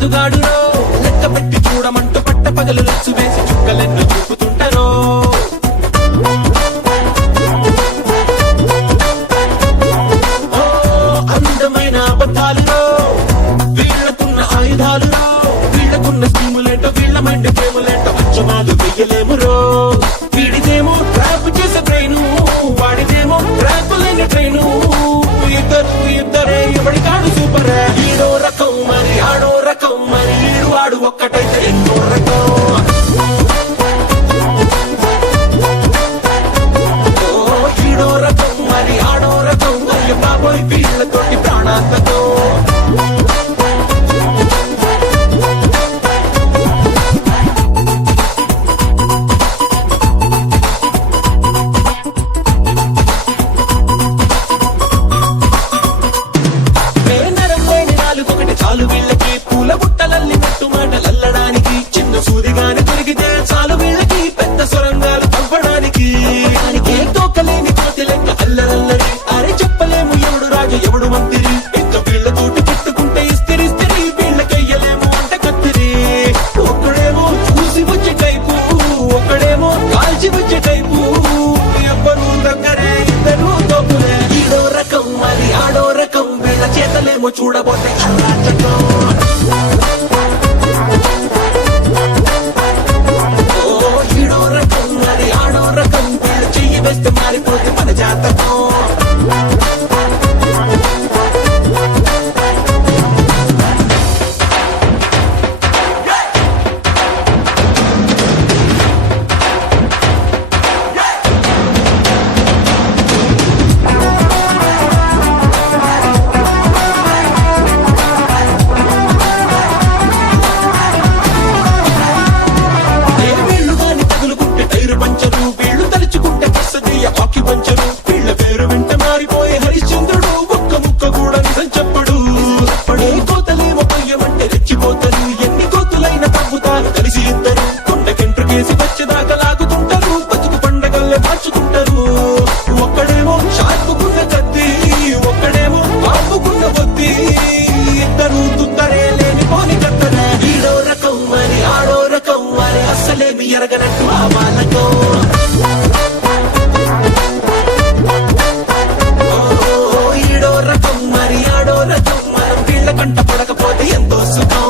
జాదుగాడురో లెక్క పెట్టి చూడమంటూ పట్ట పగలు రచ్చు వేసి చుక్కలెన్ను చూపుతుంటారో అందమైన అబద్ధాలురో వీళ్లకున్న ఆయుధాలురో వీళ్లకున్న స్కీములేంటో వీళ్ల మైండ్ ప్రేములేంటో అచ్చమాలు వెయ్యలేమురో వీడిదేమో ట్రాప్ చేసే ట్రైను వాడిదేమో ట్రాప్ లేని ట్రైను ఇద్దరే ఎవడి కాడు సూపర్ ఈడో రకం మరి ఆడో రకం మరి ఈడు వాడు ఒక్కటైతే ఎన్నో రకం ఈడో రకం మరి ఆడో రకం అయ్య బాబోయ్ వీళ్ళతోటి ప్రాణాంతకం చాలు వీళ్ళకి పూల బుట్టలల్లినట్టు మాటలల్లడానికి చిన్న సూదిగాని దొరికితే చాలు వీళ్ళకి పెద్ద సొరంగాలు తవ్వడానికి తోకలేని కోతి లెక్క అల్లరల్లరి అరే చెప్పలేము ఎవడు రాజు ఎవడు మంత్రి ఇంకా వీళ్ళతోటి పెట్టుకుంటే ఇస్తిరిస్తిరి వీళ్ళకెయ్యలేము అంటే కత్తిరి ఒక్కడేమో చూసి వచ్చే టైపు ఒక్కడేమో కాల్చి వచ్చే టైపు ఎవ్వరు దగ్గరే ఇద్దరు తోపులే ఈడో రకం మరి ఆడో రకం వీళ్ళ చేతలేమో చూడబోతే అరాచకం ఈడో రకం మరి ఆడో రకం వీళ్ళు చెయ్యి వేస్తే మారిపోతే మన జాతకం పంచరు వీళ్ళు తలుచుకుంటే కసదీయ ఆకి పంచరు వీళ్ళ పేరు వెంట మారిపోయే హరిశ్చంద్రుడు ఒక్క ముక్క కూడా నిజం చెప్పడు ఏ కోతలేమో పయ్యమంటే రెచ్చిపోతారు ఎన్ని కోతులైన తవ్వుతారు కలిసి ఇద్దరు కొండకెంట్రుకేసి వచ్చేదాకా లాగుతుంటారు బతుకు పండగల్లే మార్చుకుంటారు ఒక్కడేమో షార్పుకున్న కత్తి ఒక్కడేమో బాంబుకున్న బొత్తి ఇద్దరు తుత్తరే లేని పోని కత్తరే ఈడో రకం మరి ఆడో రకం మరి అస్సలేమి ఎరగనట్టు ఆ బాలకం ఈడో రకం మరి ఆడో రకం మనం వీళ్ళ కంట పడకపోతే ఎంతో సుఖం